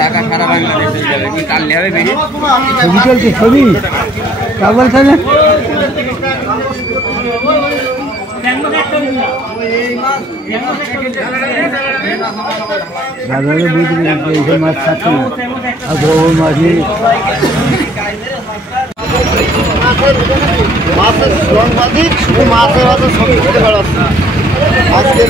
ঢাকা সারা বাংলাদেশে যাবে কি কাল নেবে বেশি ছবি চলছে ছবি তা বলছে না দাদাকে বুঝলি এইসব মাছ খাচ্ছে না আর বড় মাঝি মাছের সাংবাদিক শুধু মাছের আছে সব খেতে বেড়াচ্ছে আজকে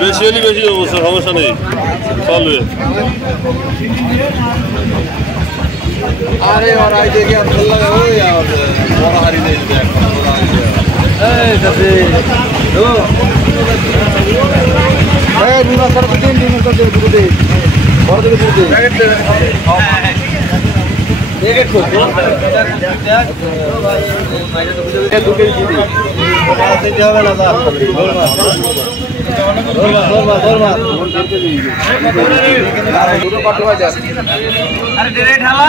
বেশি হলে বেশি অবস্থা সমস্যা নেই চলবে আরে ওরাই দেখি আর ভালো লাগে ওই বড় হারি দেয় এই দাদে ও এই নিমা সর দিন নিমা সর দে দুটো দে বড় দিকে দুটো দে প্যাকেট দে एक को दो भाई दो केजी दे दे হবে না স্যার দরবার দুটো কত হয় আরে ডাইরেক্ট হালা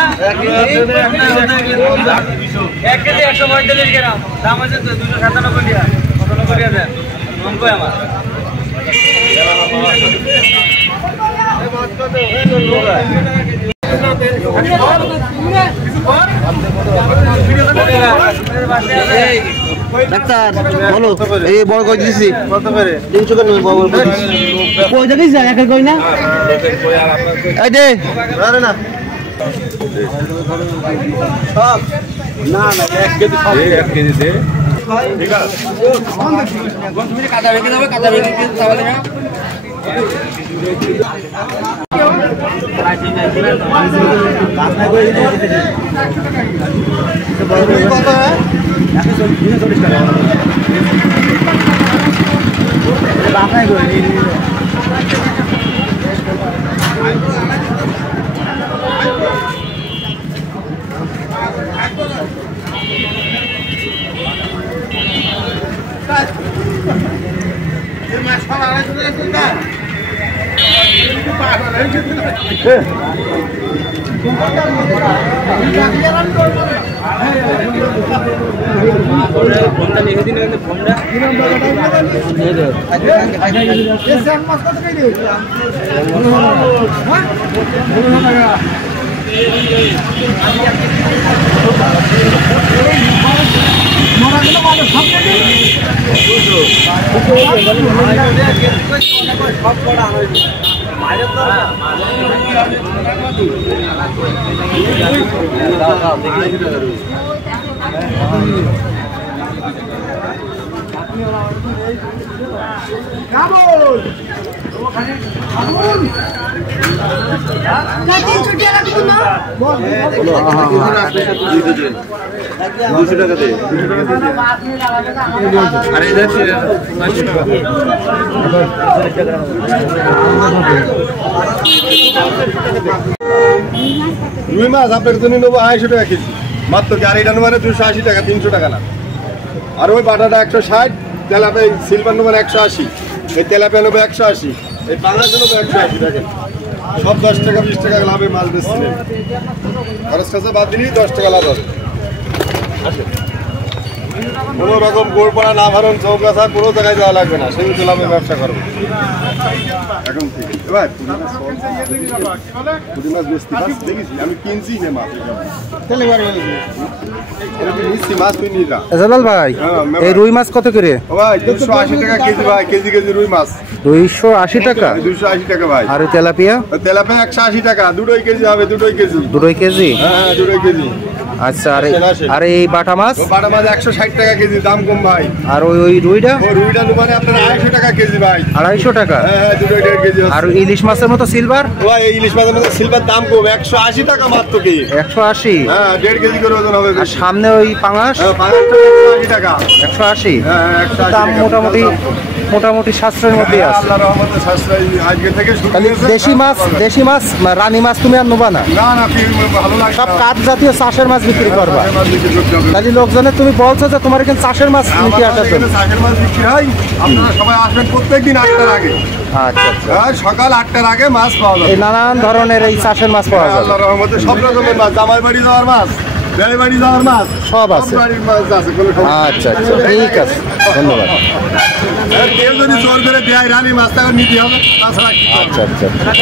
1 কেজি 145 গ্রাম দাম আছে 297 টাকা কত করে দেন মন কই আমার ডাক্তার বলো এই বড় কই দিছি কত করে 300 টাকা বড় কই দেখিস না একা কই না এই দে আরে না সব না না 1 কেজি সব 1 কেজি দে ঠিক আছে তুমি কাদা রেখে দাও কাদা রেখে তাহলে না রুই মাছ আপনার জন্য নেবো 250 টাকা কেজি মাত্র আর এটা নেবেন 280 টাকা 300 টাকা না আর ওই বাটাটা 160 তেলাপিয়া সিলভার নেবেন 180 এই তেলাপিয়া নেবো 180 এই পাঙাশ নেবো 180 টাকা সব 10 টাকা 20 টাকা লাভে মাছ বেচছিলেন খরচ খরচা বাদ দিলেই 10 টাকা লাভ হবে কোনো রকম গোড়পাড়া না ভারণ চৌকাছা কোনো জায়গায় যাওয়া লাগবে না সেই তো লাভে ব্যবসা করবো এখন থেকে এবার পুঁটি মাছ বেচতে দেখেছি আমি কিনছি যে মাছ মাছ কিনি না জালাল ভাই এই রুই মাছ কত করে ভাই 280 টাকা কেজি ভাই কেজি কেজি রুই মাছ 280 টাকা 280 টাকা ভাই আর তেলাপিয়া তেলাপিয়া 180 টাকা দুটোই কেজি হবে দুটোই কেজি হ্যাঁ দুটোই কেজি আচ্ছা আরে এই বাটা মাছ 160 টাকা কেজি দাম কম ভাই আর ওই রুইটা মানে আপনার 250 টাকা কেজি ভাই 250 টাকা হ্যাঁ দুটোই 1.5 কেজি আর ইলিশ মাছের মতো সিলভার ভাই ইলিশ মাছের মতো সিলভার দাম কম 180 টাকা মাত্র কি 180 হ্যাঁ 1.5 কেজি করে ওজন হবে আর সামনে ওই পাঙাশ হ্যাঁ পাঙাশটা 180 টাকা 180 হ্যাঁ 180 দাম মোটামুটি মোটামুটি সাশ্রয়ের মধ্যেই আছে। আল্লাহর রহমতে সাশ্রয় আজকে থেকে শুরু তাহলে হয়েছে। দেশি মাছ রানী মাছ তুমি আর নেবা না, না না কি ভালো লাগে সব কাঠ জাতীয় চাষের মাছ বিক্রি করবা। চাষের মাছ বিক্রি করতে হবে। তাহলে লোকজনের তুমি বলছো যে তোমার এখানে চাষের মাছ নিতে আমাদের আসার এখানে জন্য। চাষের মাছ বিক্রি হয়, আপনারা সবাই আসবেন প্রত্যেকদিন 8টার আগে। আচ্ছা আচ্ছা, আর সকাল 8টার আগে মাছ পাওয়া যাবে। এই নানান ধরনের এই চাষের মাছ পাওয়া যাবে। আল্লাহর রহমতে সব রকমের মাছ, জামাই বাড়ি যাওয়ার মাছ, বেড়ে বাড়ি যাওয়ার মাছ, সব আছে। বাড়ির মাছ আছে, কোনো সমস্যা নেই। আচ্ছা আচ্ছা, ঠিক আছে, ধন্যবাদ। আর কেউ যদি জোর করে দেয় রানী মাছ, তাকে নিতে হবে, তাছাড়া কি করবে? আচ্ছা আচ্ছা, কত